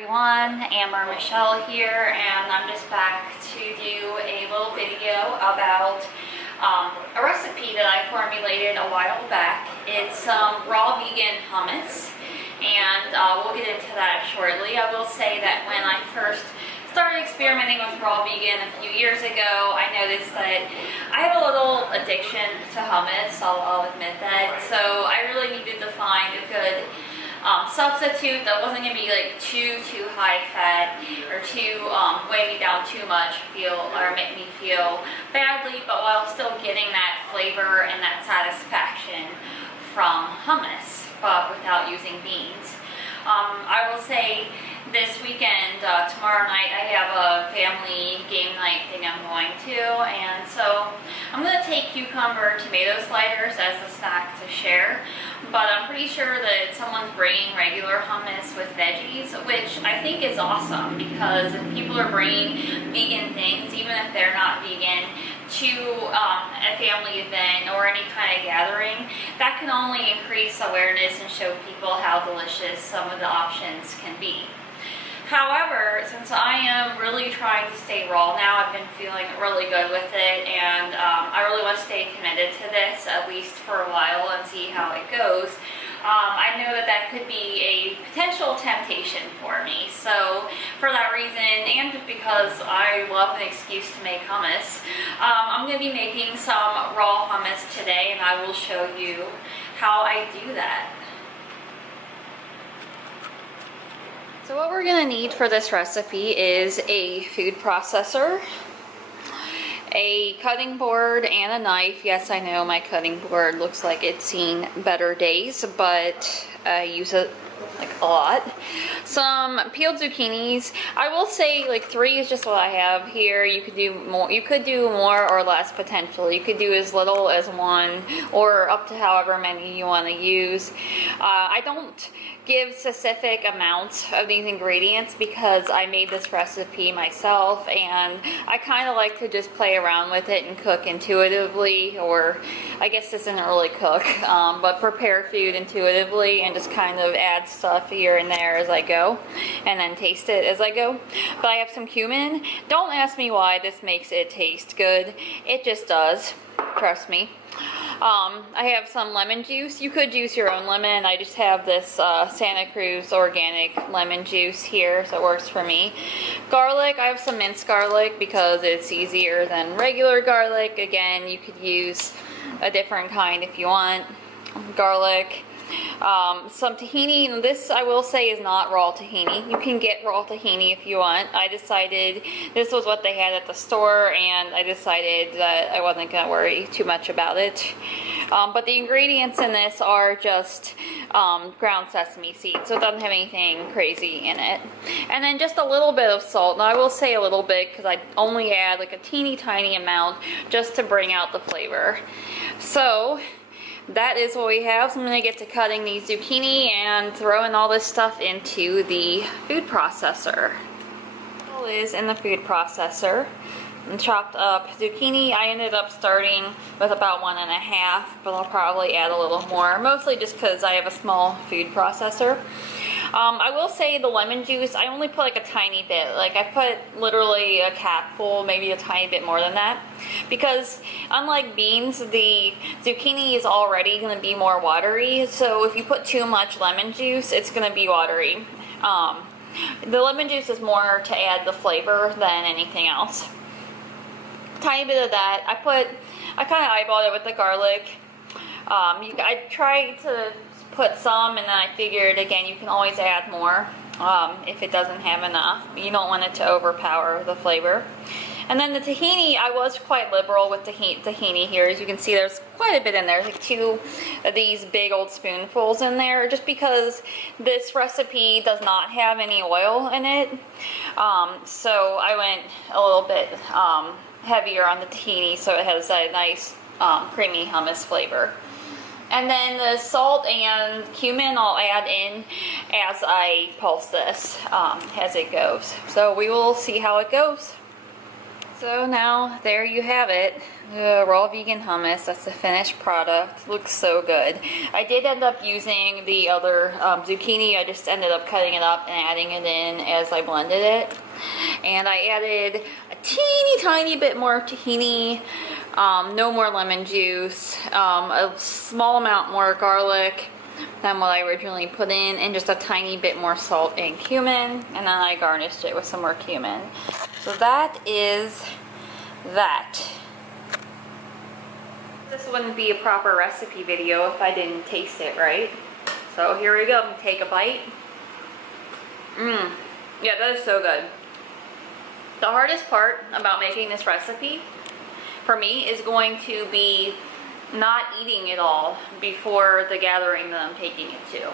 Everyone, Amber Michelle here, and I'm just back to do a little video about a recipe that I formulated a while back. It's raw vegan hummus, and we'll get into that shortly. I will say that when I first started experimenting with raw vegan a few years ago, I noticed that I have a little addiction to hummus. I'll admit that. So I really needed to find a good substitute that wasn't going to be like too high fat or too weigh me down too much or make me feel badly, but while still getting that flavor and that satisfaction from hummus, but without using beans. I will say this weekend, tomorrow night, I have a family game night thing I'm going to, and so I'm going to take cucumber tomato sliders as a snack to share, but I'm pretty sure that someone's bringing regular hummus with veggies, which I think is awesome, because if people are bringing vegan things, even if they're not vegan, to a family event or any kind of gathering, that can only increase awareness and show people how delicious some of the options can be. However, since I am really trying to stay raw now, I've been feeling really good with it, and I really want to stay committed to this at least for a while and see how it goes. I know that that could be a potential temptation for me, so for that reason, and just because I love an excuse to make hummus, I'm going to be making some raw hummus today, and I will show you how I do that. So what we're going to need for this recipe is a food processor, a cutting board, and a knife. Yes, I know my cutting board looks like it's seen better days, but I use it like a lot. Some peeled zucchinis. I will say like 3 is just what I have here. You could do more. You could do more or less potentially. You could do as little as 1 or up to however many you want to use. I don't give specific amounts of these ingredients because I made this recipe myself, and I kind of like to just play around with it and cook intuitively, or I guess this isn't really cook, but prepare food intuitively and just kind of add stuff here and there as I go, and then taste it as I go. But I have some cumin. Don't ask me why this makes it taste good. It just does. Trust me. I have some lemon juice. You could use your own lemon. I just have this Santa Cruz organic lemon juice here, so it works for me. Garlic. I have some minced garlic because it's easier than regular garlic. Again, you could use a different kind if you want. Garlic. Some tahini. This, I will say, is not raw tahini. You can get raw tahini if you want. I decided this was what they had at the store, and I decided that I wasn't going to worry too much about it. But the ingredients in this are just ground sesame seeds, so it doesn't have anything crazy in it. And then just a little bit of salt. Now I will say a little bit because I only add like a teeny tiny amount just to bring out the flavor. So that is what we have. So I'm going to get to cutting these zucchini and throwing all this stuff into the food processor. It is in the food processor. And chopped up zucchini. I ended up starting with about 1.5, but I'll probably add a little more, mostly just because I have a small food processor. I will say the lemon juice, I only put like a tiny bit. Like I put literally a capful, maybe a tiny bit more than that. Because unlike beans, the zucchini is already going to be more watery. So if you put too much lemon juice, it's going to be watery. The lemon juice is more to add the flavor than anything else. Tiny bit of that. I kind of eyeballed it with the garlic. I tried to put some, and then I figured, again, you can always add more if it doesn't have enough. You don't want it to overpower the flavor. And then the tahini, I was quite liberal with the tahini here. As you can see, there's quite a bit in there. There's like 2 of these big old spoonfuls in there, just because this recipe does not have any oil in it. So I went a little bit heavier on the tahini, so it has a nice creamy hummus flavor. And then the salt and cumin I'll add in as I pulse this as it goes. So we will see how it goes. So now there you have it, the raw vegan hummus. That's the finished product. Looks so good. I did end up using the other zucchini. I just ended up cutting it up and adding it in as I blended it. And I added a teeny tiny bit more tahini, no more lemon juice, a small amount more garlic than what I originally put in, and just a tiny bit more salt and cumin, and then I garnished it with some more cumin. So that is that. This wouldn't be a proper recipe video if I didn't taste it, right? So here we go. Take a bite. Yeah, that is so good. The hardest part about making this recipe for me is going to be not eating it all before the gathering that I'm taking it to.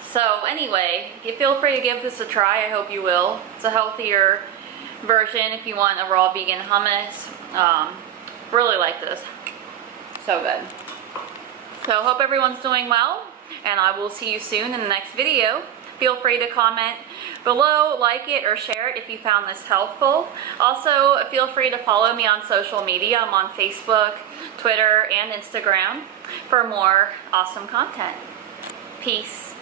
So anyway, feel free to give this a try. I hope you will. It's a healthier version if you want a raw vegan hummus. Really like this. So good. So hope everyone's doing well, and I will see you soon in the next video. Feel free to comment below, like it, or share it if you found this helpful. Also, feel free to follow me on social media. I'm on Facebook, Twitter, and Instagram for more awesome content. Peace.